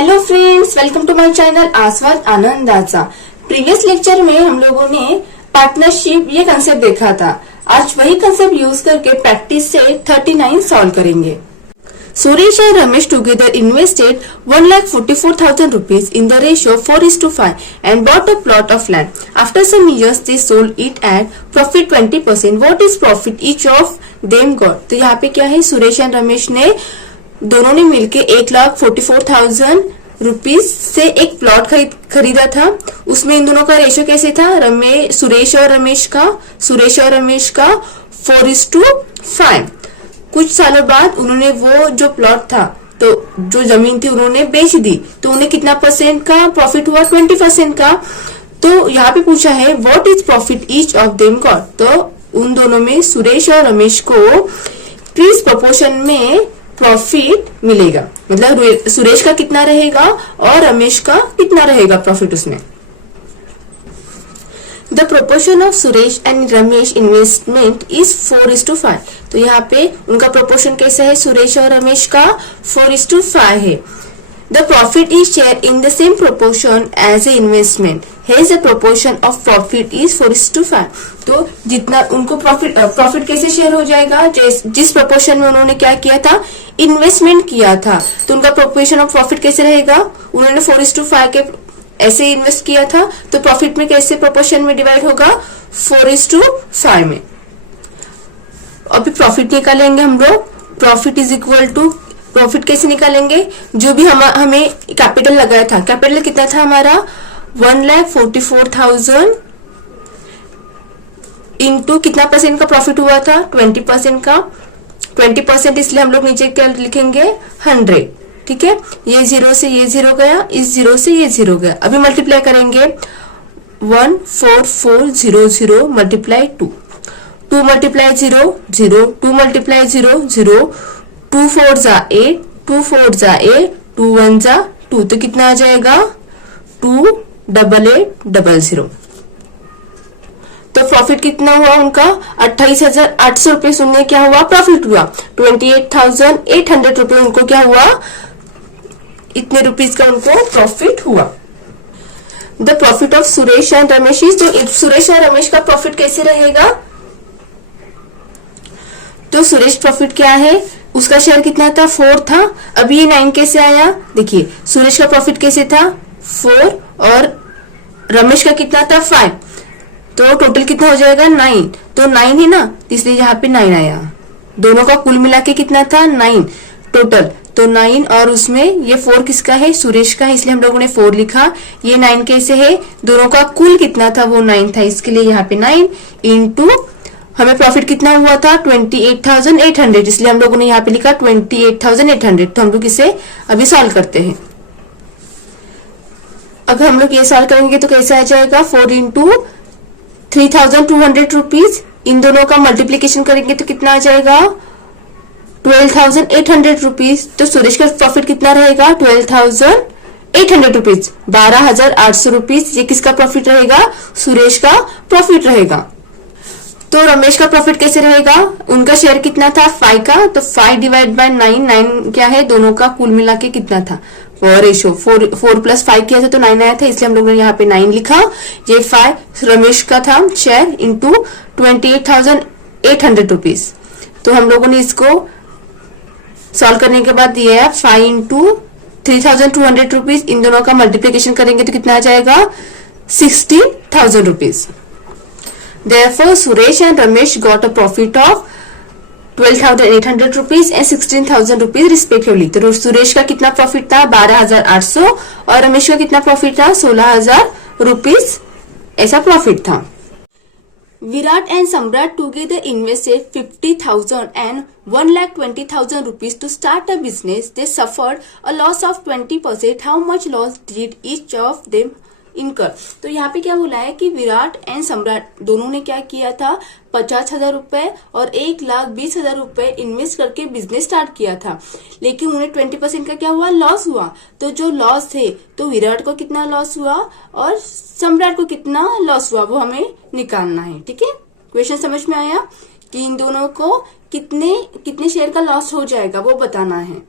Hello friends, welcome to my channel Aswad Anandacha. Previous lecture में हम लोगों ने पार्टनरशिप ये कंसेप्ट देखा था। आज वही कंसेप्ट यूज करके प्रैक्टिस से 39 सॉल्व करेंगे। Suresh and Ramesh together invested 1,44,000 rupees in the ratio 4:5 and bought a plot of land. After some years, they sold it at profit 20%. What is profit each of them got? तो यहाँ पे क्या है, Suresh and Ramesh ने दोनों ने मिलके 1,44,000 rupees से एक प्लॉट खरीदा था। उसमें इन दोनों का रेशियो कैसे था, सुरेश और रमेश का 4:5। कुछ सालों बाद उन्होंने वो जो प्लॉट था, तो जो जमीन थी उन्होंने बेच दी, तो उन्हें कितना परसेंट का प्रॉफिट हुआ, 20% का। तो यहाँ पे पूछा है what is profit each of them got. तो उन दोनों में सुरेश और रमेश को किस प्रोपोर्शन में प्रॉफिट मिलेगा, मतलब सुरेश का कितना रहेगा और रमेश का कितना रहेगा प्रॉफिट उसमें। The proportion of Suresh and Ramesh investment is 4:5। तो यहाँ पे उनका प्रोपोर्शन कैसा है, सुरेश और रमेश का 4:5 है। The profit is share in the same proportion as a investment, hence the proportion of profit is 4:5। तो जितना उनको प्रॉफिट कैसे शेयर हो जाएगा, जिस प्रोपोर्शन में उन्होंने क्या किया था, इन्वेस्टमेंट किया था, तो उनका प्रोपोर्शन ऑफ प्रॉफिट कैसे रहेगा। उन्होंने 4:5 के ऐसे इन्वेस्ट किया था, तो प्रॉफिट में कैसे प्रोपोर्शन में डिवाइड होगा, 4:5 में। अभी प्रॉफिट निकालेंगे हम लोग। Profit is equal to, profit कैसे निकालेंगे, जो भी हमें कैपिटल लगाया था, कैपिटल कितना था हमारा 1,44,000 इंटू कितना परसेंट का प्रॉफिट हुआ था, 20% का। 20% इसलिए हम लोग नीचे क्या लिखेंगे, 100। ठीक है, ये 0 से ये 0 गया, इस 0 से ये 0 गया। अभी मल्टीप्लाई करेंगे, 14400 मल्टीप्लाई 2 मल्टीप्लाई 0 0, 2 मल्टीप्लाई 0 0, 2 4 जा 8, 2 4 जा 8, 2 1 जा 2, तो कितना आ जाएगा 28800। तो प्रॉफिट कितना हुआ उनका, 28,800 रुपए सुनने क्या हुआ, प्रॉफिट हुआ 28,800 रुपए उनको क्या हुआ, इतने रुपीज का उनको प्रॉफिट हुआ। The profit of Suresh and Ramesh is, तो सुरेश और रमेश का प्रॉफिट कैसे रहेगा, तो सुरेश प्रॉफिट क्या है, उसका शेयर कितना था, 4 था। अभी ये 9 कैसे आया, देखिए सुरेश का प्रॉफिट कैसे था 4 और रमेश का कितना था 5, तो टोटल कितना हो जाएगा 9। तो 9 है ना, इसलिए यहाँ पे 9 आया। दोनों का कुल मिला के कितना था 9 टोटल, तो 9 और उसमें ये 4 किसका है, सुरेश का है, इसलिए हम लोगों ने 4 लिखा। ये 9 कैसे है, दोनों का कुल कितना था, वो 9 था, इसके लिए यहाँ पे 9 इंटू हमें प्रॉफिट कितना हुआ था 28,800, इसलिए हम लोगों ने यहाँ पे लिखा 28,800। तो हम लोग इसे अभी सॉल्व करते हैं। अगर हम लोग ये सॉल्व करेंगे तो कैसे आ जाएगा, 4 इंटू 3,200 रुपीज, इन दोनों का मल्टीप्लीकेशन करेंगे तो कितना आ जाएगा 12,800 रुपीज। तो सुरेश का प्रॉफिट कितना रहेगा 12,800 रुपीज, 12,800 रुपीज। ये किसका प्रॉफिट रहेगा, सुरेश का प्रॉफिट रहेगा। तो रमेश का प्रॉफिट कैसे रहेगा, उनका शेयर कितना था 5 का, तो 5 डिवाइड बाय 9 क्या है, दोनों का कुल मिला के कितना था, रेशियो 4 + 5 किया था तो 9 आया था, इसलिए हम लोगों ने यहाँ पे 9 लिखा। ये 5 रमेश का था शेयर इंटू 28,800 रुपीज। तो हम लोगों ने इसको सॉल्व करने के बाद दिया है 5 इंटू 3,200 रुपीज, इन दोनों का मल्टीप्लीकेशन करेंगे तो कितना आ जाएगा 60,000 rupees. Therefore, Suresh and Ramesh got a profit of 12,800 rupees and 16,000 rupees respectively. तो सुरेश का कितना प्रॉफिट था 12,800 और रमेश का कितना प्रॉफिट था 16,000 रुपीज, ऐसा प्रॉफिट था। Virat and Samrat together invested 50,000 and 1,20,000 rupees to start a business. They suffered a loss of 20%. How much loss did each of them incur? तो यहाँ पे क्या बोला है कि विराट एंड सम्राट दोनों ने क्या किया था, 50,000 रुपए और 1,20,000 रुपए इन्वेस्ट करके बिजनेस स्टार्ट किया था, लेकिन उन्हें 20% का क्या हुआ, लॉस हुआ। तो जो लॉस थे, तो विराट को कितना लॉस हुआ और सम्राट को कितना लॉस हुआ, वो हमें निकालना है। ठीक है, क्वेश्चन समझ में आया कि इन दोनों को कितने शेयर का लॉस हो जाएगा वो बताना है।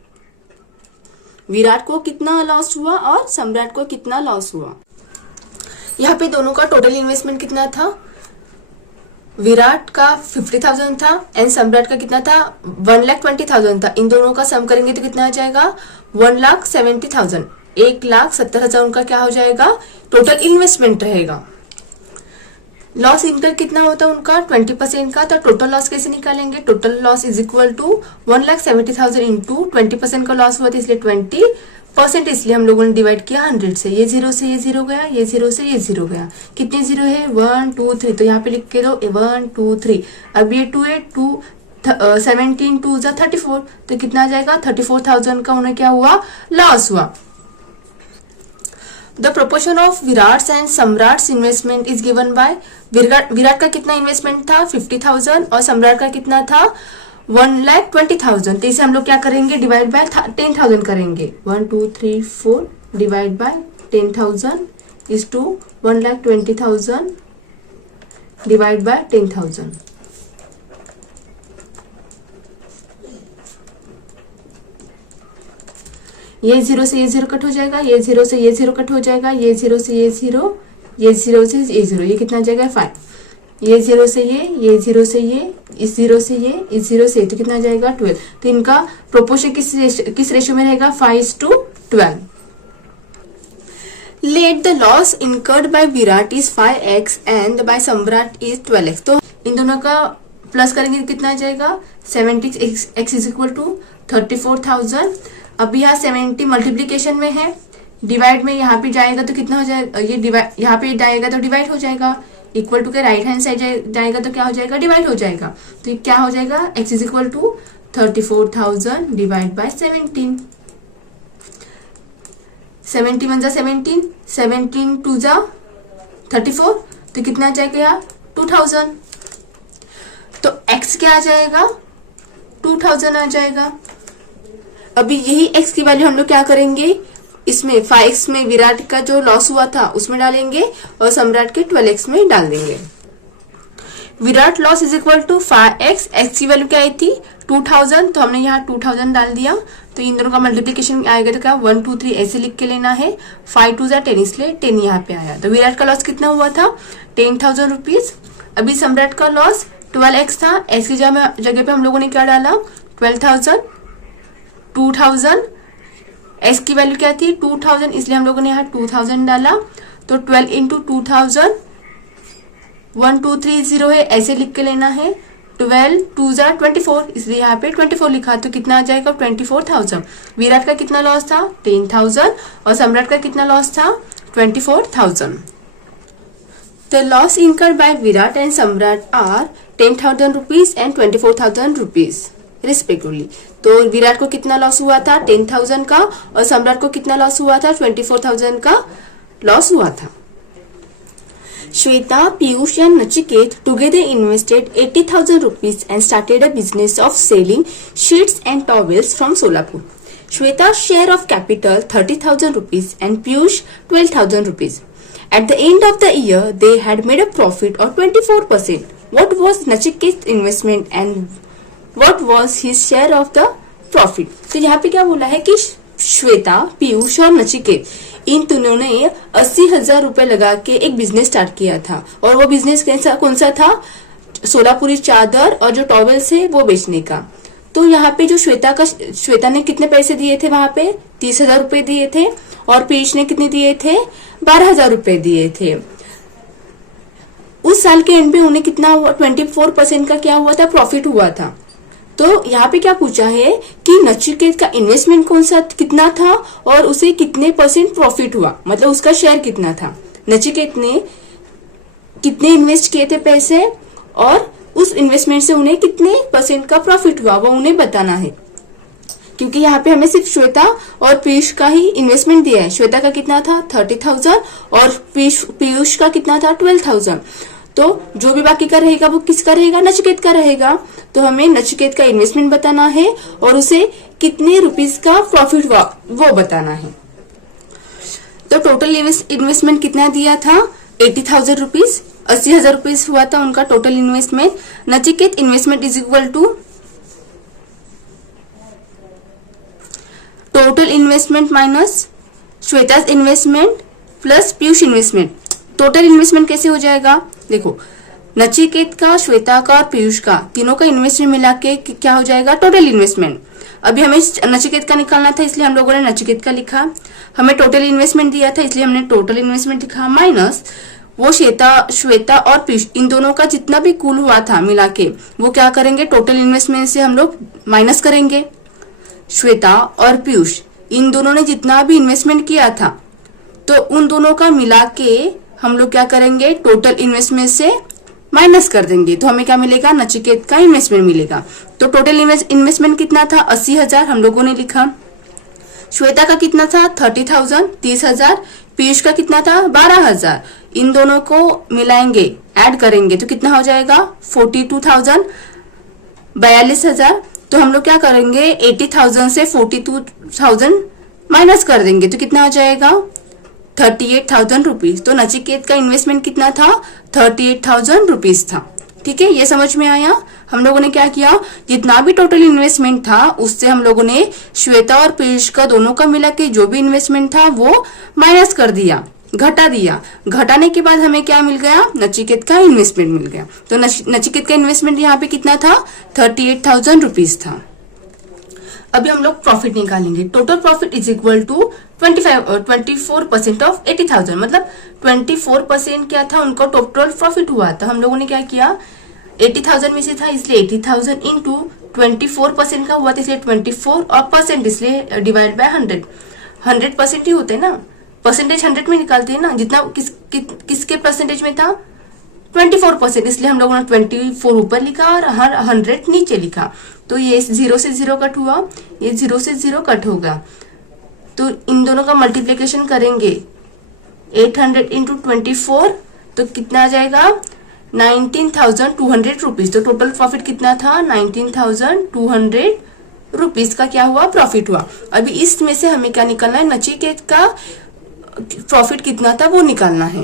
विराट को कितना लॉस हुआ और सम्राट को कितना लॉस हुआ। यहाँ पे दोनों का टोटल इन्वेस्टमेंट कितना था, विराट का 50,000 था एंड सम्राट का कितना था 1,20,000 था। इन दोनों का सम करेंगे तो कितना आ जाएगा 1,70,000। 1,70,000 उनका क्या हो जाएगा, टोटल इन्वेस्टमेंट रहेगा। लॉस इनकम कितना होता है उनका 20% का। तो टोटल लॉस कैसे निकालेंगे, total loss is equal to 1,70,000 into 20% का लॉस हुआ था, इसलिए 20%, इसलिए हम लोगों ने डिवाइड किया 100 से। ये 0 से ये 0 गया, ये 0 से ये 0 गया। कितने 0 है 1 2 3, तो यहाँ पे लिख के दो 1 2 3। अब ये 2 है 2 17 2 जा 34, तो कितना आ जाएगा 34,000 का उन्हें क्या हुआ, लॉस हुआ। The proportion of Virat's and Samrat's investment is given by, Virat का कितना इन्वेस्टमेंट था 50,000 और सम्राट का कितना था 1,20,000। तो इसे हम लोग क्या करेंगे, डिवाइड बाय 10,000 करेंगे। 1 2 3 4 divide by 10,000 is to 1,20,000 divide by 10,000। ये 0 से ये 0 कट हो जाएगा, ये 0 से ये 0 कट हो जाएगा, ये 0 से ये 0, ये 0 से ये 0, ये कितना आ जाएगा 5। ये 0 से ये 0 से ये, इस 0 से ये, इस 0 से, तो कितना आ जाएगा 12। तो इनका प्रोपोर्शन किस रेशियो में रहेगा 5:12। Let the loss incurred by Virat is 5x and by Samrat is 12x। तो इन दोनों का प्लस करेंगे तो कितना आ जाएगा 70x इज इक्वल टू 34,000। अब यहाँ 70 मल्टीप्लीकेशन में है, डिवाइड में यहाँ पे जाएगा तो कितना हो जाएगा, ये डिवाइड यहाँ पे जाएगा तो डिवाइड हो जाएगा, इक्वल टू के राइट हैंड साइड जाएगा तो क्या हो जाएगा, डिवाइड हो जाएगा। तो ये क्या हो जाएगा x is equal to 34,000 divide by 17। 70 1 जा 17, 17 2 जा 34, तो कितना आ जाएगा 2,000। तो x क्या आ जाएगा 2,000 आ जाएगा। अभी यही x की वैल्यू हम लोग क्या करेंगे, इसमें 5x में विराट का जो लॉस हुआ था उसमें डालेंगे और सम्राट के 12x में डाल देंगे। Virat loss is equal to 5x, x की वैल्यू क्या आई थी 2,000, तो हमने यहाँ 2,000 डाल दिया। तो इन दोनों का मल्टीप्लीकेशन आएगा तो क्या 1 2 3 ऐसे लिख के लेना है, 5 2 10, इसलिए 10 यहाँ पे आया। तो विराट का लॉस कितना हुआ था 10,000 रुपीज। अभी सम्राट का लॉस 12x था, x की जगह पे हम लोगों ने क्या डाला 12,000, 2,000, s की वैल्यू क्या थी 2,000, इसलिए हम लोगों ने यहाँ 2,000 डाला। तो 12 इंटू 2,000, 1 2 3 0 है, ऐसे लिख के लेना है। 12 2 जा 24, इसलिए यहाँ पे 24 लिखा, तो कितना आ जाएगा 24,000। विराट का कितना लॉस था 10,000 और सम्राट का कितना लॉस था 24,000। The loss incurred by Virat and Samrat are 10,000 rupees and 24,000 rupees respectively. तो विराट को कितना लॉस हुआ था 10,000 का और सम्राट को कितना लॉस हुआ था 24,000 का लॉस हुआ था। Shweta, Piyush and Nachiket together invested 80,000 rupees and started a business of selling sheets and towels from Solapur. Shweta's share of capital 30,000 rupees and Piyush 12,000 rupees. At the end of the year, they had made a profit of 24%. What was Nachiket's investment and what was his share of the profit? तो यहाँ पे क्या बोला है कि श्वेता, पीयूष और नचिकेत इन तीनों ने 80,000 रुपए लगा के एक बिजनेस स्टार्ट किया था। और वो बिजनेस कौन सा था, सोलापुरी चादर और जो टॉवेल्स है वो बेचने का। तो यहाँ पे जो श्वेता ने कितने पैसे दिए थे, वहां पे 30,000 रुपए दिए थे और पीयूष ने कितने दिए थे 12,000 रुपए दिए थे। उस साल के एंड में उन्हें कितना हुआ 24% का क्या हुआ था प्रॉफिट हुआ था। तो यहाँ पे क्या पूछा है कि नचिकेत का इन्वेस्टमेंट कौन सा कितना था और उसे कितने % प्रॉफिट हुआ, मतलब उसका शेयर कितना था। नचिकेत ने कितने इन्वेस्ट किए थे पैसे और उस इन्वेस्टमेंट से उन्हें कितने % का प्रॉफिट हुआ वो उन्हें बताना है। क्योंकि यहाँ पे हमें सिर्फ श्वेता और पीयूष का ही इन्वेस्टमेंट दिया है। श्वेता का कितना था 30,000 और पीयूष का कितना था 12,000। तो जो भी बाकी का रहेगा वो किसका रहेगा, नचिकेत का रहेगा। तो हमें नचिकेत का इन्वेस्टमेंट बताना है और उसे कितने रुपीस का प्रॉफिट हुआ वो बताना है। तो टोटल इन्वेस्टमेंट कितना दिया था 80,000 रुपीज, 80,000 रुपीज हुआ था उनका total investment. Nachiket investment is equal to total investment minus Shweta's investment plus Piyush investment. Total investment कैसे हो जाएगा, देखो नचिकेत का, श्वेता का और पीयूष का, तीनों का इन्वेस्टमेंट मिला के क्या हो जाएगा, टोटल इन्वेस्टमेंट। अभी हमें नचिकेत का निकालना था इसलिए हम लोगों ने नचिकेत का लिखा, हमें टोटल इन्वेस्टमेंट दिया था इसलिए हमने टोटल इन्वेस्टमेंट लिखा, माइनस वो श्वेता और पीयूष, इन दोनों का जितना भी कुल हुआ था मिला के वो क्या करेंगे, टोटल इन्वेस्टमेंट से हम लोग माइनस करेंगे। श्वेता और पीयूष इन दोनों ने जितना भी इन्वेस्टमेंट किया था तो उन दोनों का मिला के हम लोग क्या करेंगे, टोटल इन्वेस्टमेंट से माइनस कर देंगे तो हमें क्या मिलेगा, नचिकेत का इन्वेस्टमेंट मिलेगा। तो टोटल इन्वेस्टमेंट कितना था, 80,000 हम लोगों ने लिखा। श्वेता का कितना था, 30,000 30,000। पीयूष का कितना था, 12,000। इन दोनों को मिलाएंगे, ऐड करेंगे तो कितना हो जाएगा, 42,000 42,000। तो हम लोग क्या करेंगे, 80,000 से 42,000 माइनस कर देंगे तो कितना हो जाएगा, 38,000 रुपीज। तो नचिकेत का इन्वेस्टमेंट कितना था, 38,000 रुपीज था। ठीक है, ये समझ में आया। हम लोगों ने क्या किया, जितना भी टोटल इन्वेस्टमेंट था उससे हम लोगों ने श्वेता और पीयूष का दोनों का मिला के जो भी इन्वेस्टमेंट था वो माइनस कर दिया, घटा दिया। घटाने के बाद हमें क्या मिल गया, नचिकेत का इन्वेस्टमेंट मिल गया। तो नचिकेत का इन्वेस्टमेंट यहाँ पे कितना था, 38,000 रुपीज था। अभी हम लोग प्रॉफिट निकालेंगे। Total profit is equal to 24% of 80,000, मतलब 24% क्या था, उनका टोटल प्रॉफिट हुआ था। हम लोगों ने क्या किया, 80,000 में से था इसलिए 80,000 इंटू 24% का हुआ था इसलिए 24 और परसेंट इसलिए डिवाइड बाय 100। 100% ही होते हैं ना, परसेंटेज 100 में निकालते हैं ना, जितना किसके परसेंटेज में था, 24%, इसलिए हम लोगों ने 24 ऊपर लिखा और 100 नीचे लिखा। तो ये 0 से 0 कट हुआ, ये 0 से 0 कट होगा। तो इन दोनों का मल्टीप्लिकेशन करेंगे, 800 इंटू 24 तो कितना आ जाएगा, 19,200 रुपीज। तो टोटल प्रॉफिट कितना था, 19,200 रुपीज का क्या हुआ, प्रॉफिट हुआ। अभी इसमें से हमें क्या निकालना है, नचिकेत का प्रॉफिट कितना था वो निकालना है।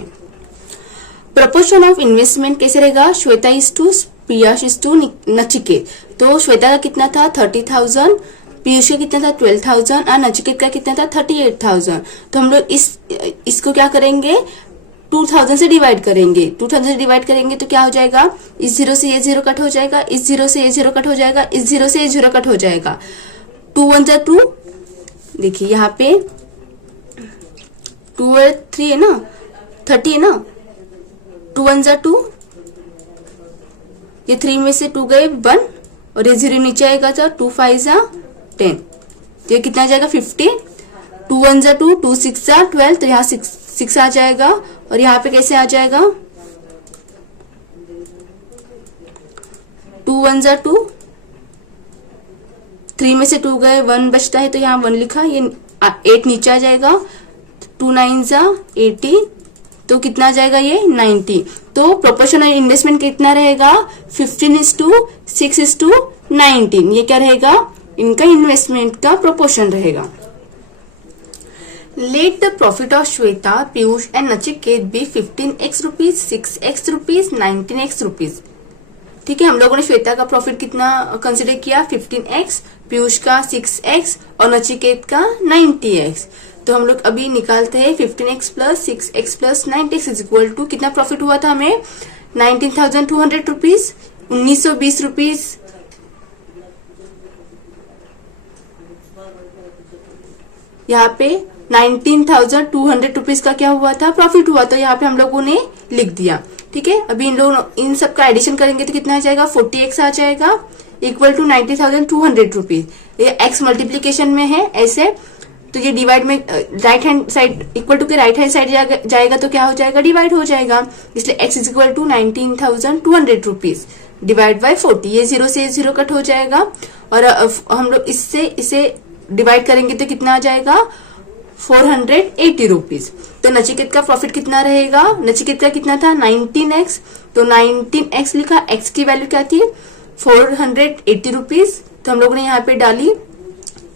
प्रपोर्शन ऑफ इन्वेस्टमेंट कैसे रहेगा, Shweta is to Piyush is to Nachiket. तो श्वेता का कितना था, 30,000, पीयूष का कितना था, 12,000 और नचिकेत का कितना था, 38,000। तो हम लोग इसको क्या करेंगे, 2,000 से डिवाइड करेंगे। 2,000 से डिवाइड करेंगे तो क्या हो जाएगा, इस 0 से ये 0 कट हो जाएगा, इस 0 से ये 0 कट हो जाएगा, इस 0 से ये 0 कट हो जाएगा। 2 1 जा 2, देखिए यहाँ पे 2 और 3 है ना, 30 है ना, 2 1 जा 2, ये 3 में से 2 गए 1 और ये 0 नीचे आएगा तो 2 5 जा 10, तो ये कितना आ जाएगा 50। 2 1 जा 2, 2 6 जा 12, तो यहाँ 6 आ जाएगा और यहाँ पे कैसे आ जाएगा, 2 1 जा 2, 3 में से 2 गए 1 बचता है तो यहाँ 1 लिखा, ये 8 नीचे आ जाएगा, 2 9 जा 18, तो कितना आ जाएगा ये 90। तो प्रोपोर्शनल इन्वेस्टमेंट कितना रहेगा, 15:6:19, ये क्या रहेगा, इनका इन्वेस्टमेंट का प्रोपोर्शन रहेगा। Let the profit of Shweta, Piyush and Nachiket be 15x rupees, 6x rupees, 19x rupees. ठीक है, हम लोगों ने श्वेता का प्रॉफिट कितना कंसिडर किया, 15x, पीयूष का 6x और नचिकेत का 90x। तो हम लोग अभी निकालते हैं 15x plus 6x plus 9x is equal to कितना प्रॉफिट हुआ था हमें, 19,200 रुपीज, 1920 रुपीज। यहाँ पे 19,200 रुपीज का क्या हुआ था, प्रॉफिट हुआ, तो यहाँ पे हम लोगों ने लिख दिया। ठीक है, अभी इन सब का एडिशन करेंगे तो कितना आ जाएगा, 40x आ जाएगा इक्वल टू 90,200 रुपीज। ये x मल्टीप्लीकेशन में है ऐसे, तो ये डिवाइड में right hand side equal to के राइट हैंड साइड जाएगा तो क्या हो जाएगा, डिवाइड हो जाएगा, इसलिए x is equal to 19,200 rupees divide by 40। ये 0 से 0 कट हो जाएगा और हम लोग इसे डिवाइड करेंगे तो कितना आ जाएगा, 480 रुपीज। तो नचिकेत का प्रॉफिट कितना रहेगा, नचिकेत का कितना था 19x, तो 19x लिखा, x की वैल्यू क्या थी 480 रुपीज, तो हम लोगों ने यहाँ पे डाली।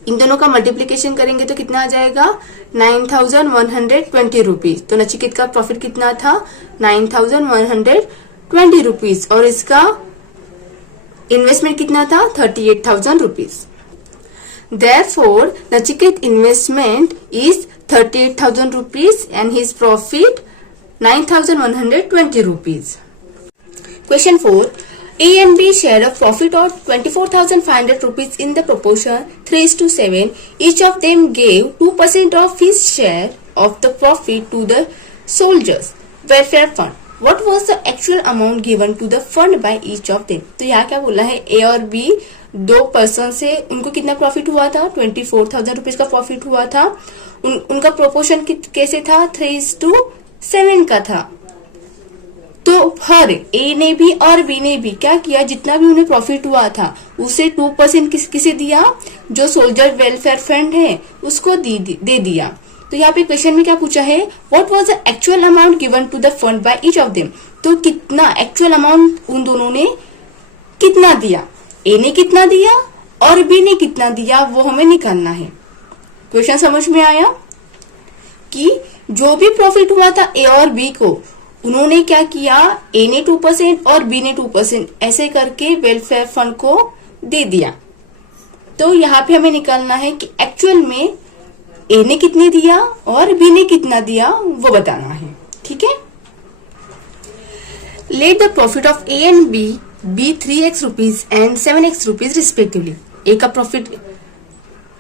इन दोनों का मल्टीप्लीकेशन करेंगे तो कितना आ जाएगा 9,120 रुपीज। तो नचिकेत का प्रॉफिट कितना था 9,120 रुपीज और इसका इन्वेस्टमेंट कितना था 38,000 rupees. Therefore, Nachiket investment is 38,000 rupees and his profit 9,120 rupees. Question 4. A and B share a profit of 24,500 rupees in the proportion 3:7. Each of them gave 2% of his share of the profit to the soldiers welfare fund. What was the actual amount given to the fund by each of them? तो यहाँ क्या बोला है, A और B दो person से उनको कितना प्रॉफिट हुआ था, 24,000 रुपीज का प्रॉफिट हुआ था। उनका प्रोपोर्शन कैसे था, 3:7 का था। तो हर ए ने भी और बी ने भी क्या किया, जितना भी उन्हें प्रॉफिट हुआ था उसे 2% किसे दिया, जो सोल्जर वेलफेयर फंड है उसको दे दिया। तो यहाँ पे क्वेश्चन में क्या पूछा है, what was the actual amount given to the fund by each of them. तो कितना एक्चुअल अमाउंट उन दोनों ने कितना दिया, ए ने कितना दिया और बी ने कितना दिया, वो हमें निकालना है। क्वेश्चन समझ में आया कि जो भी प्रॉफिट हुआ था ए और बी को, उन्होंने क्या किया, ए ने 2% और बी ने 2% ऐसे करके वेलफेयर फंड को दे दिया। तो यहाँ पे हमें निकालना है कि एक्चुअल में ए ने कितने दिया और बी ने कितना दिया, वो बताना है। ठीक है। Let the profit of A and B be 3x rupees and 7x rupees respectively. A का प्रॉफिट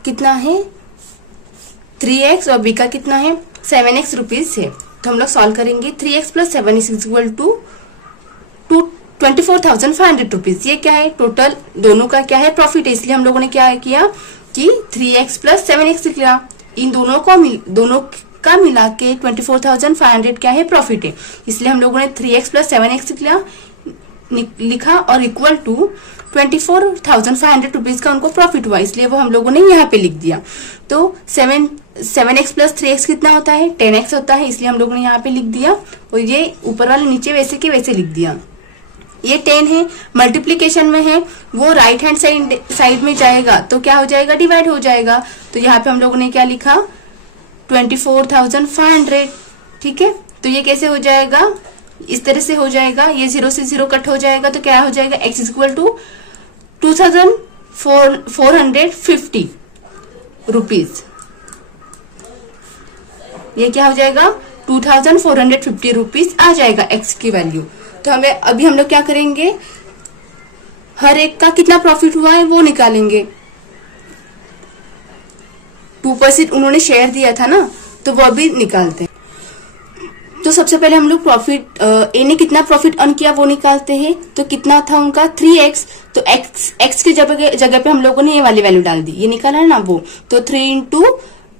कितना है 3x और बी का कितना है 7x रुपीज है। तो हम लोग सॉल्व करेंगे। 3x plus 7 is equal to 24,500 rupees. ये क्या है, टोटल दोनों का क्या है, प्रॉफिट है। इसलिए हम लोगों ने क्या किया कि 3x प्लस 7x लिखा। इन दोनों का मिला के 24,500 क्या है, प्रॉफिट है। इसलिए हम लोगों ने 3x प्लस 7x लिखा और इक्वल टू 24,500 रुपीज का उनको प्रॉफिट हुआ, इसलिए वो हम लोगों ने यहाँ पे लिख दिया। तो 7x प्लस 3x कितना होता है, 10x होता है, इसलिए हम लोगों ने यहाँ पे लिख दिया। और ये ऊपर वाले नीचे वैसे के वैसे लिख दिया। ये 10 है, मल्टीप्लीकेशन में है, वो राइट हैंड साइड में जाएगा तो क्या हो जाएगा, डिवाइड हो जाएगा। तो यहाँ पे हम लोगों ने क्या लिखा 24,500। ठीक है। तो ये कैसे हो जाएगा, इस तरह से हो जाएगा, ये 0 से 0 कट हो जाएगा। तो क्या हो जाएगा, x इक्वल टू 2,450 रुपीज। ये क्या हो जाएगा, 2,450 रुपीज आ जाएगा x की वैल्यू। तो हमें अभी हम लोग क्या करेंगे, हर एक का कितना प्रॉफिट हुआ है वो निकालेंगे। 2% उन्होंने शेयर दिया था ना, तो वो अभी निकालते हैं। तो सबसे पहले हम लोग प्रॉफिट, ए ने कितना प्रॉफिट अर्न किया वो निकालते हैं। तो कितना था उनका 3x, तो x की जगह पे हम लोगों ने ये वाली वैल्यू डाल दी, ये निकाला है ना वो। तो 3 इंटू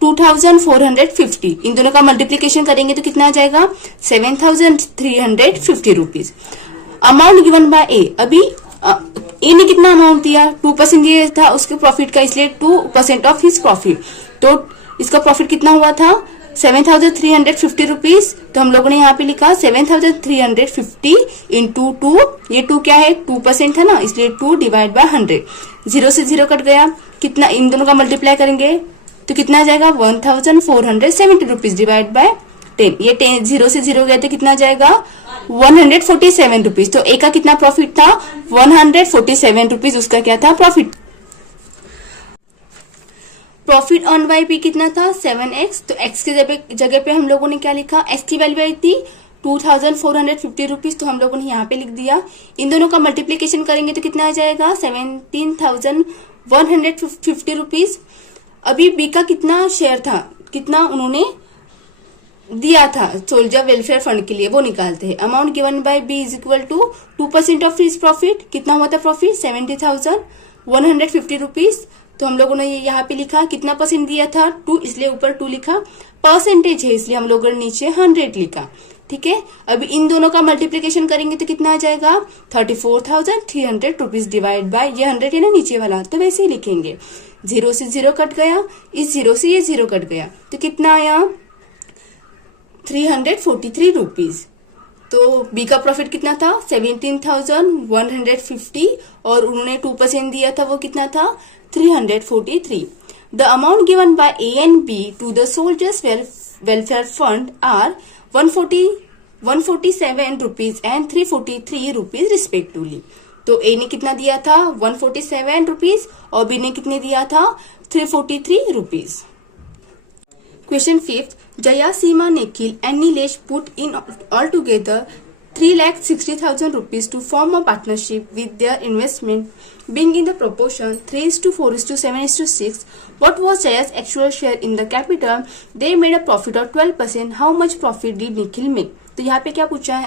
2,450, इन दोनों का मल्टीप्लीकेशन करेंगे तो कितना आ जाएगा 7,350 रुपीज। अमाउंट गिवन बाय ए, अभी ए ने कितना अमाउंट दिया, 2% ये था उसके प्रॉफिट का, इसलिए 2% ऑफ हिज प्रॉफिट। तो इसका प्रॉफिट कितना हुआ था 7,350 रुपीज। तो हम लोगों ने यहाँ पे लिखा 7,350 इंटू 2, ये 2 क्या है 2% है ना, इसलिए 2 डिवाइड बाय 100। 0 से 0 कट गया, कितना इन दोनों का मल्टीप्लाई करेंगे तो कितना आ जाएगा 1,470 रुपीज डिवाइड बाय 10। ये 10 0 से 0 गया तो कितना आ जाएगा 147 रुपीज। तो ए का कितना प्रॉफिट था 147 रुपीज, उसका क्या था profit. Profit on by B कितना था 7x। तो x के जगह पे हम लोगों ने क्या लिखा, x की वैल्यू आई थी 2,450 रुपीज, तो हम लोगों ने यहाँ पे लिख दिया। इन दोनों का मल्टीप्लीकेशन करेंगे तो कितना आ जाएगा 17,150 रुपीज। अभी बी का कितना शेयर था, कितना उन्होंने दिया था सोल्जर वेलफेयर फंड के लिए, वो निकालते हैं। Amount given by B is equal to 2% of his profit. कितना हुआ था प्रॉफिट 70,150 रुपीज। तो हम लोगों ने ये यहाँ पे लिखा कितना परसेंट दिया था 2, इसलिए ऊपर 2 लिखा। परसेंटेज है इसलिए हम लोगों ने नीचे 100 लिखा। ठीक है। अभी इन दोनों का मल्टीप्लीकेशन करेंगे तो कितना आ जाएगा 34,300 रुपीज डिवाइड बाय ये 100 है ना नीचे वाला, तो वैसे ही लिखेंगे। 0 से 0 कट गया, इस 0 से ये 0 कट गया, तो कितना आया 343 रुपीज। तो बी का प्रॉफिट कितना था 17,150 और उन्होंने 2% दिया था, वो कितना था 343। The amount given by A and B to the soldiers welfare fund are 147 rupees and 343 rupees respectively. तो ए ने कितना दिया था 147 रुपीज और बी ने कितने दिया था 343 rupees. Question 5th. Jaya, Seema, Nikhil and Nilesh put in altogether 3,60,000 rupees to form a partnership with their investment being in the proportion 3:4:7:6. What was Jaya's actual share in the capital? They made a profit of 12%. How much profit did Nikhil make? तो यहाँ पे क्या पूछा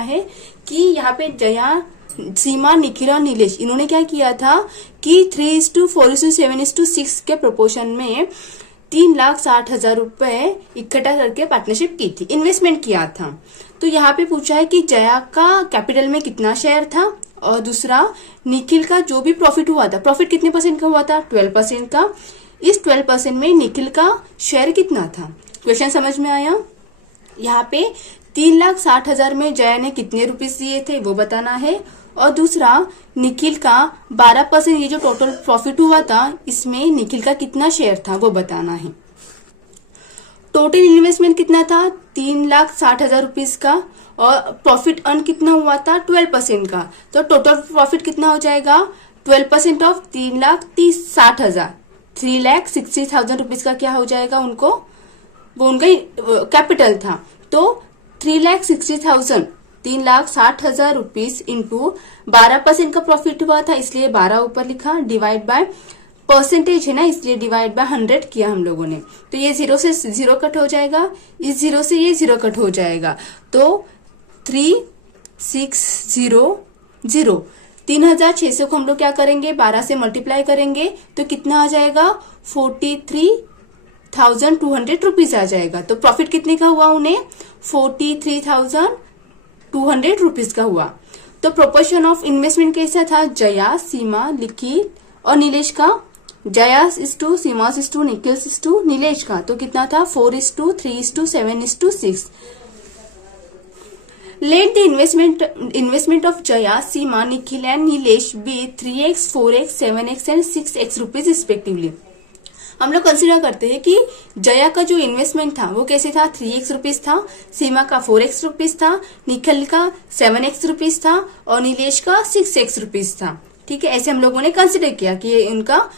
है कि यहाँ पे जया, सीमा, निखिल और नीलेश इन्होंने क्या किया था कि 3:4:7:6 के प्रोपोर्शन में 3,60,000 रुपए इकट्ठा करके पार्टनरशिप की थी, इन्वेस्टमेंट किया था। तो यहाँ पे पूछा है कि जया का कैपिटल में कितना शेयर था और दूसरा निखिल का जो भी प्रॉफिट हुआ था, प्रॉफिट कितने परसेंट का हुआ था? 12% का। इस 12% में निखिल का शेयर कितना था? क्वेश्चन समझ में आया? यहाँ पे 3,60,000 में जया ने कितने रुपीस दिए थे वो बताना है और दूसरा निखिल का 12%, ये जो टोटल प्रॉफिट हुआ था इसमें निखिल का कितना शेयर था वो बताना है। टोटल इन्वेस्टमेंट कितना था? 3,60,000 रुपीस का और प्रॉफिट अर्न कितना हुआ था? 12% का। तो टोटल प्रॉफिट कितना हो जाएगा? 12% ऑफ 3,60,000, 3,60,000 रुपीस का क्या हो जाएगा उनको? वो उनका कैपिटल था। तो 3,60,000, 3,60,000 रुपीस इंटू 12% का प्रॉफिट हुआ था इसलिए 12 ऊपर लिखा, डिवाइड बाय परसेंटेज है ना इसलिए डिवाइड बाय 100 किया हम लोगों ने। तो ये 0 से 0 कट हो जाएगा, इस 0 से ये 0 कट हो जाएगा। तो 3,600, 3,600 को हम लोग क्या करेंगे? 12 से मल्टीप्लाई करेंगे तो कितना आ जाएगा? 43,200 रुपीज आ जाएगा। तो प्रॉफिट कितने का हुआ उन्हें? 43,200 रुपीज का हुआ। तो प्रोपोर्शन ऑफ इन्वेस्टमेंट कैसा था? जया, सीमा, निखिल और नीलेश का। Jaya is to, Seema is to, Nikhil is to, Nilesh का तो कितना था? 4:3:7:6। Let the investment of Jaya, Seema, Nikhil and Nilesh be 3x, 4x, 7x and 6x rupees respectively. हम लोग कंसिडर करते हैं कि जया का जो इन्वेस्टमेंट था वो कैसे था? 3x रुपीज था, सीमा का 4x रुपीज था, निखिल का 7x रुपीज था और नीलेश का 6x रुपीज था। ठीक है, ऐसे हम लोगों ने कंसिडर किया कि उनका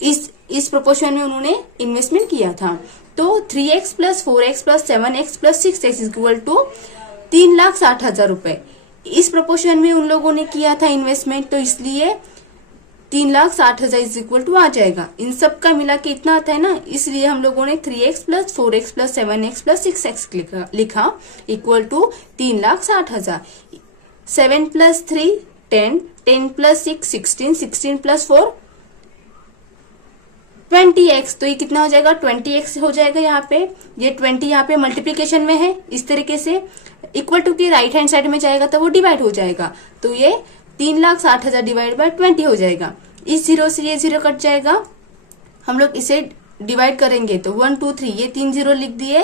इस प्रोपोर्शन में उन्होंने इन्वेस्टमेंट किया था। तो 3x plus 4x plus 7x plus 6x equal to 3,60,000 रुपए। इस प्रोपोर्शन में उन लोगों ने किया था इन्वेस्टमेंट, तो इसलिए 3,60,000 इज इक्वल टू आ जाएगा। इन सब का मिला के इतना आता है ना, इसलिए हम लोगों ने 3x plus 4x plus 7x plus 6x लिखा equal to 3,60,000। 7 plus 3 10, 10 plus 6 16, 16 plus 4 20x। तो ये कितना हो जाएगा? 20x हो जाएगा। यहाँ पे ये 20 यहाँ पे मल्टीप्लीकेशन में है, इस तरीके से इक्वल टू के राइट हैंड साइड में जाएगा तो वो डिवाइड हो जाएगा। तो ये 3,60,000 डिवाइड बाय 20 हो जाएगा। इस 0 से ये 0 कट जाएगा, हम लोग इसे डिवाइड करेंगे तो 1 2 3, ये 3 0 लिख दिए,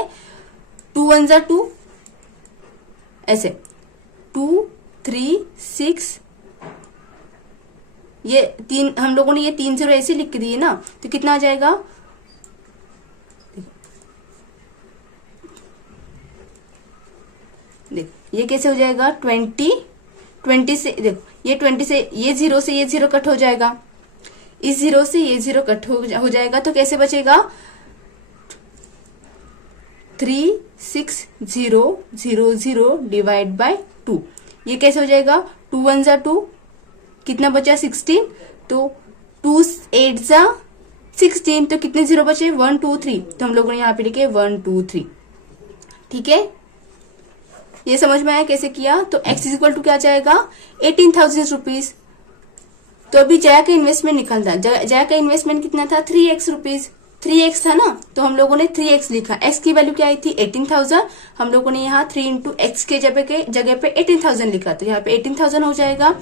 2 1 जा 2, ऐसे 2 3 6, ये 3 हम लोगों ने ये 3 0 ऐसे लिख दिए ना, तो कितना आ जाएगा? देख ये कैसे हो जाएगा? 20 से देखो, ये 20 से ये 0 से ये 0 कट हो जाएगा, इस 0 से ये 0 कट हो जाएगा तो कैसे बचेगा? 3,6,0,0,0 डिवाइड बाय 2, ये कैसे हो जाएगा? 2 1 जा 2, कितना बचा? 16, तो 2 8 जा 16, तो कितने 0 बचे? 1 2 3, तो हम लोगों ने यहाँ पे लिखे 1 2 3। ठीक है, ये समझ में आया कैसे किया? तो x इज इक्वल टू क्या जाएगा? 18,000 रुपीज। तो अभी जया का इन्वेस्टमेंट निकलता, जया का इन्वेस्टमेंट कितना था? 3x रुपीज, 3x था ना, तो हम लोगों ने 3x लिखा। x की वैल्यू क्या आई थी? 18,000। हम लोगों ने यहाँ 3 इंटू एक्स के जगह पे 18,000 लिखा, तो यहाँ पे 18,000 हो जाएगा।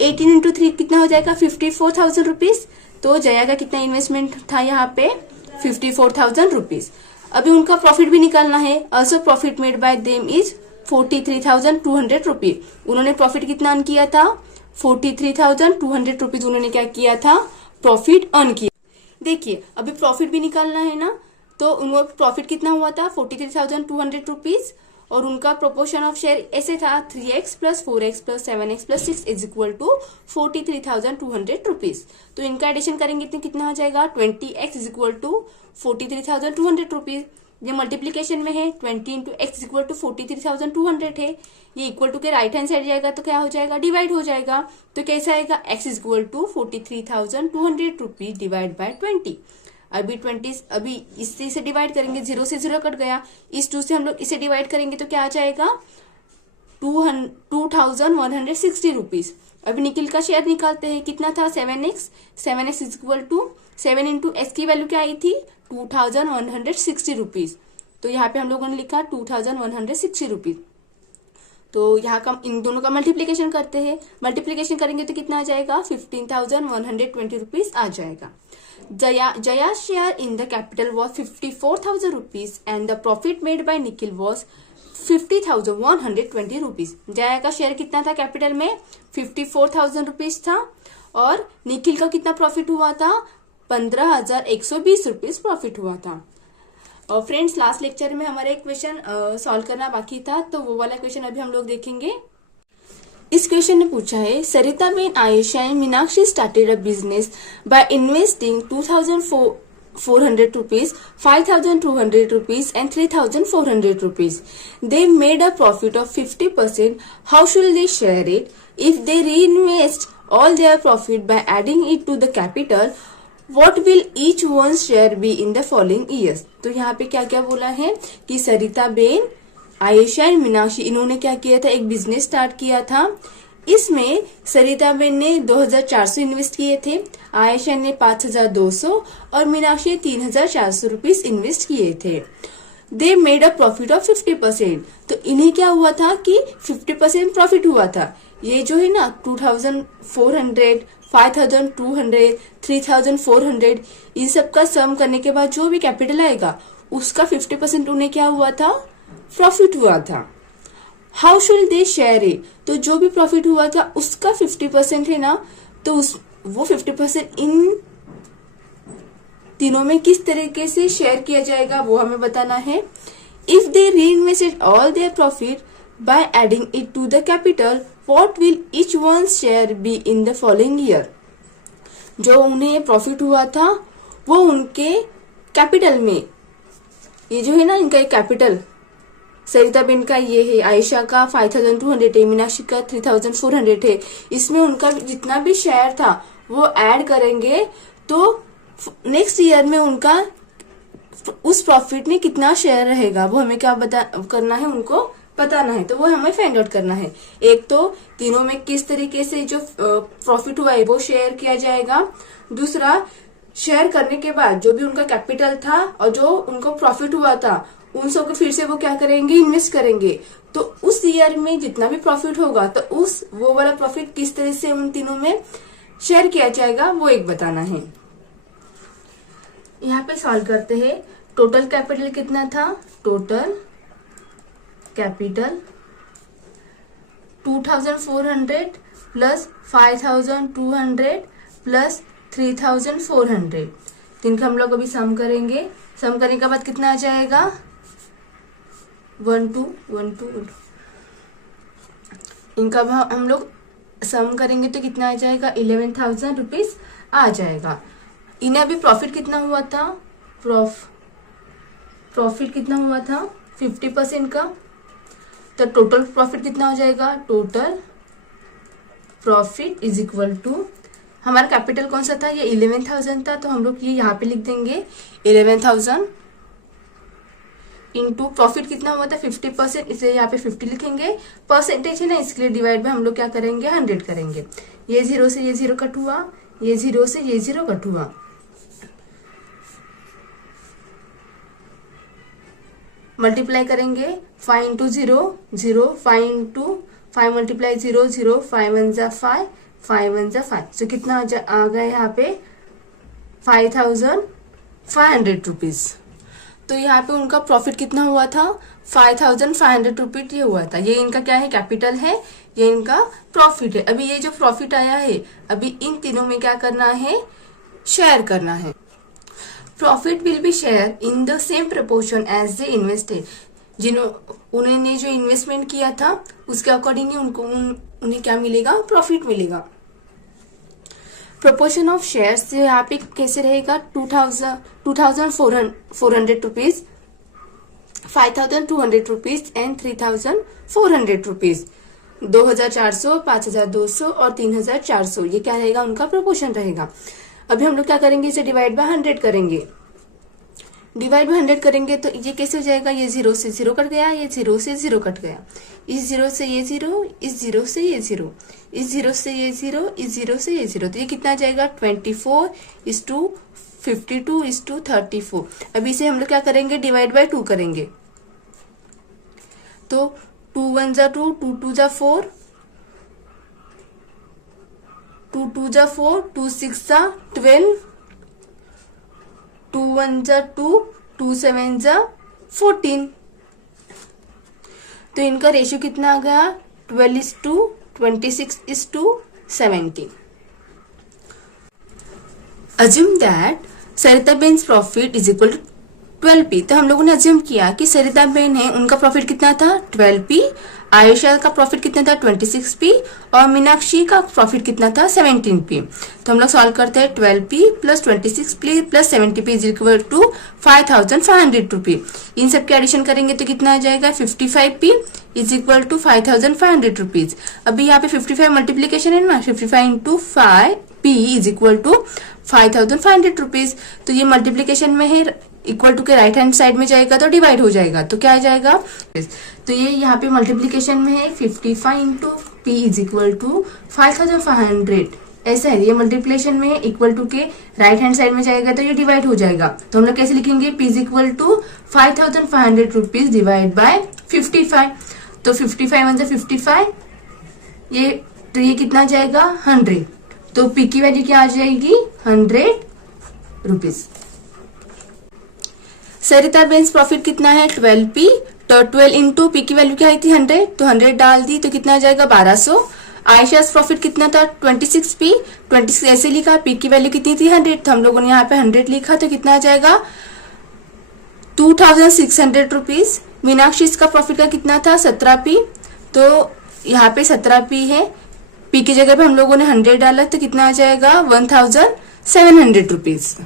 18 इंटू 3 कितना हो जाएगा? 54,000 रुपीज। तो जया का कितना इन्वेस्टमेंट था यहाँ पे? 54,000 रुपीज। अभी उनका प्रॉफिट भी निकालना है। Also profit made by them is 43,200 rupees. उन्होंने प्रॉफिट कितना अर्न किया था? 43,200 रुपीज उन्होंने क्या किया था? प्रॉफिट अर्न किया। देखिए अभी प्रॉफिट भी निकालना है ना, तो उनको प्रॉफिट कितना हुआ था? 43,200 रुपीज और उनका प्रोपोर्शन ऑफ शेयर ऐसे था 3x plus 4x plus 7x plus 6 is equal to 43,200 rupees. तो इनका एडिशन करेंगे तो कितना आ जाएगा 20x is equal to 43,200 rupees. ये मल्टीप्लीकेशन में है 20 इंटू एक्स इक्वल टू 43,200 है। ये इक्वल टू के राइट हैंड साइड जाएगा तो क्या हो जाएगा डिवाइड हो जाएगा। तो कैसा आएगा x is equal to 43,200 rupees divide by 20। अभी इससे इसे डिवाइड करेंगे, 0 से 0 कट गया, इस 2 से हम लोग इसे डिवाइड करेंगे तो क्या आ जाएगा 2,160 रुपीज। अभी निखिल का शेयर निकालते हैं, कितना था 7x is equal to 7 into x की वैल्यू क्या आई थी 2,160 रुपीज। तो यहाँ पे हम लोगों ने लिखा 2,160 रुपीज। तो यहाँ का इन दोनों का मल्टीप्लीकेशन करते हैं, मल्टीप्लीकेशन करेंगे तो कितना आ जाएगा 15,120 रुपीज आ जाएगा। Jaya's share in the capital was 54,000 rupees and the profit made by Nikhil was 50,120 rupees। Jaya का शेयर कितना था कैपिटल में 54,000 रुपीज था और निखिल का कितना प्रॉफिट हुआ था 15,120 रुपीज प्रॉफिट हुआ था। और फ्रेंड्स लास्ट लेक्चर में हमारा एक क्वेश्चन सॉल्व करना बाकी था, तो वो वाला क्वेश्चन अभी हम लोग देखेंगे। इस क्वेश्चन ने पूछा है Sarita Ben Ayesha and Meenakshi started a business by investing 2,400 rupees, 5,200 rupees and 3,400 rupees. They made a profit of 50%. How should they share it? If they reinvest all their profit by adding it to the capital, what will each one's share be in the following years? तो यहाँ पे क्या क्या बोला है कि सरिता Ben Ayesha and Meenakshi इन्होंने क्या किया था, एक बिजनेस स्टार्ट किया था। इसमें सरिता बेन ने 2,400 इन्वेस्ट किए थे, आयशा ने 5,200 और मीनाक्षी ने 3,400 रुपीज इन्वेस्ट किए थे। They made a profit of 50%। तो इन्हें क्या हुआ था कि 50% प्रॉफिट हुआ था। ये जो है ना 2,400, 5,200, 3,400 इन सब का सम करने के बाद जो भी कैपिटल आएगा उसका 50% उन्हें क्या हुआ था प्रॉफिट हुआ था। How should they share it? तो जो भी प्रॉफिट हुआ था उसका 50% है ना, तो वो 50% इन तीनों में किस तरीके से शेयर किया जाएगा वो हमें बताना है। If they reinvested all their profit by adding it to the capital, what will each one share be in the following year? जो उन्हें प्रॉफिट हुआ था वो उनके कैपिटल में, ये जो है ना इनका एक कैपिटल, सरिता बेन का ये है, आयशा का 5,200 है, मीनाक्षी का 3,400 है, इसमें उनका जितना भी शेयर था वो ऐड करेंगे तो नेक्स्ट ईयर में उनका उस प्रॉफिट में कितना शेयर रहेगा वो हमें क्या करना है, उनको बताना है। तो वो हमें फाइंड आउट करना है। एक तो तीनों में किस तरीके से जो प्रॉफिट हुआ है वो शेयर किया जाएगा, दूसरा शेयर करने के बाद जो भी उनका कैपिटल था और जो उनको प्रॉफिट हुआ था उन सब को फिर से वो क्या करेंगे इन्वेस्ट करेंगे। तो उस ईयर में जितना भी प्रॉफिट होगा तो वो वाला प्रॉफिट किस तरह से उन तीनों में शेयर किया जाएगा वो एक बताना है। यहाँ पे सॉल्व करते हैं। टोटल कैपिटल कितना था, टोटल कैपिटल 2,400 प्लस 5,200 प्लस 3,400। इनका हम लोग अभी सम करेंगे, सम करने के बाद कितना आ जाएगा 1,2,1,2,1,2। इनका हम लोग सम करेंगे तो कितना आ जाएगा 11,000 रुपीज आ जाएगा। इन्हें अभी प्रॉफिट कितना हुआ था, प्रॉफिट कितना हुआ था 50% का, तो टोटल प्रॉफिट कितना हो जाएगा, total profit is equal to, हमारा कैपिटल कौन सा था ये 11,000 था, तो हम लोग ये यहाँ पे लिख देंगे 11,000 इंटू प्रॉफिट कितना हुआ था 50%, इसलिए यहाँ पे 50 लिखेंगे, परसेंटेज है ना इसके लिए डिवाइड बाय हम लोग क्या करेंगे 100 करेंगे। ये 0 से ये 0 कट हुआ, ये 0 से ये 0 कट हुआ, मल्टीप्लाई करेंगे 5 इंटू 0 0, 5 इंटू 5 मल्टीप्लाई 0 0, 5 1 जा 5, 5 1 जा 5, तो कितना आ गया यहाँ पे 5,500 रुपीज। तो यहाँ पे उनका प्रॉफिट कितना हुआ था 5,500 रुपीज ये हुआ था। ये इनका क्या है कैपिटल है, ये इनका प्रॉफिट है। अभी ये जो प्रॉफिट आया है अभी इन तीनों में क्या करना है, शेयर करना है। Profit will be share in the same proportion as they invested. उन्होंने जो इन्वेस्टमेंट किया था उसके अकॉर्डिंग ही उन्हें क्या मिलेगा, प्रॉफिट मिलेगा। प्रोपोर्शन ऑफ शेयर्स यहाँ पे कैसे रहेगा, 2,400 रुपीज, 5,200 रुपीज एंड 3,400 रुपीज। 2,400, 5,200 और 3,400, ये क्या रहेगा, उनका प्रोपोर्शन रहेगा। अभी हम लोग क्या करेंगे, इसे डिवाइड बाय 100 करेंगे। डिवाइड बाय 100 करेंगे तो ये कैसे हो जाएगा, ये 0 से 0 कट गया, ये 0 से 0 कट गया, इस 0 से ये 0, इस 0 से ये 0, इस 0 से ये 0, इस 0 से ये 0, तो ये कितना आ जाएगा 24:52:34। अभी इसे हम लोग क्या करेंगे, डिवाइड बाय 2 करेंगे। तो 2 1 जा 2, 2 2 जा 4, 2 2 जा 4, 2 6 जा 12, 2 1 जा 2, 2 7 जा 14। तो इनका रेशियो कितना आ गया, 12:26:70। Assume that सरिता बेन्स profit is equal to 12p। तो हम लोगों ने अज्यूम किया कि सरिता बेन है, उनका प्रॉफिट कितना था 12p, आयुषा का प्रॉफिट कितना था 26p और मीनाक्षी का प्रॉफिट कितना था 17p। तो हम लोग सॉल्व करते हैं, 12p plus 26p plus 70p is equal to 5,500 rupee. इन सब के एडिशन करेंगे तो कितना आ जाएगा, 55p is equal to 5,500 rupees. अभी यहाँ पे 55 मल्टीप्लीकेशन है ना, 55 into 5p is equal to 5,500 rupees. तो ये मल्टीप्लीकेशन में है, इक्वल टू के राइट हैंड साइड में जाएगा तो डिवाइड हो जाएगा, तो क्या आ जाएगा, तो ये यहाँ पे मल्टीप्लीकेशन में है, 55 into P is equal to 5,500 ऐसा है। ये मल्टीप्लीकेशन में इक्वल टू के राइट हैंड साइड में जाएगा तो ये डिवाइड हो जाएगा। तो हम लोग कैसे लिखेंगे, P is equal to 5,500 rupees divide by 55। तो 55 वन 55, तो ये कितना जाएगा 100। तो पी की वैल्यू क्या आ जाएगी 100 रुपीज। सरिता बेन्स प्रॉफिट कितना है 12p, तो 12 इंटू पी की वैल्यू क्या आई थी 100, तो 100 डाल दी तो कितना आ जाएगा 1200। आयशा प्रॉफिट कितना था 26p, 26 ऐसे लिखा, पी की वैल्यू कितनी थी 100, तो हम लोगों ने यहाँ पे 100 लिखा, तो कितना आ जाएगा 2,600 रुपीज। मीनाक्षी का प्रॉफिट का कितना था 17p, तो यहाँ पे 17p है, पी की जगह पे हम लोगों ने 100 डाला तो कितना आ जाएगा 1,700 रुपीज।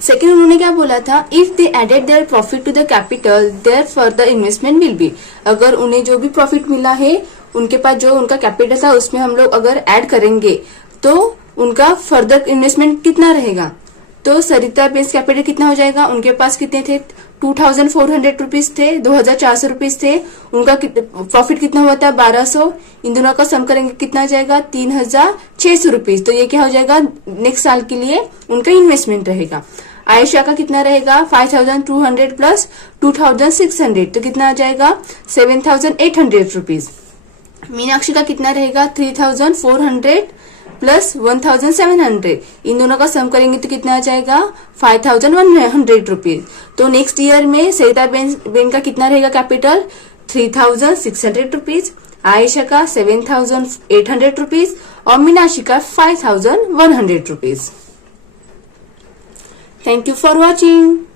सेकेंड उन्होंने क्या बोला था, if they added their profit to the capital their further investment will be. अगर उन्हें जो भी प्रॉफिट मिला है उनके पास जो उनका कैपिटल था उसमें हम लोग अगर ऐड करेंगे तो उनका फर्दर इन्वेस्टमेंट कितना रहेगा। तो सरिता बेन्स कैपिटल कितना हो जाएगा, उनके पास कितने थे 2,400 रुपीज थे, 2,400 रुपीज थे, उनका प्रॉफिट कितना हुआ था 1,200, इन दोनों का सम करेंगे कितना जाएगा 3,600 रुपीज। तो ये क्या हो जाएगा, नेक्स्ट साल के लिए उनका इन्वेस्टमेंट रहेगा। आयशा का कितना रहेगा 5,200 प्लस 2,600, तो कितना आ जाएगा 7,800 रुपीज। मीनाक्षी का कितना रहेगा 3,400 प्लस 1,700, इन दोनों का सम करेंगे तो कितना आ जाएगा 5,100 रुपीज। तो नेक्स्ट ईयर में सरिता बेन का कितना रहेगा कैपिटल 3,600 रुपीज, आयशा का 7,800 रुपीज और मीनाक्षी का 5,100 rupees. Thank you for watching.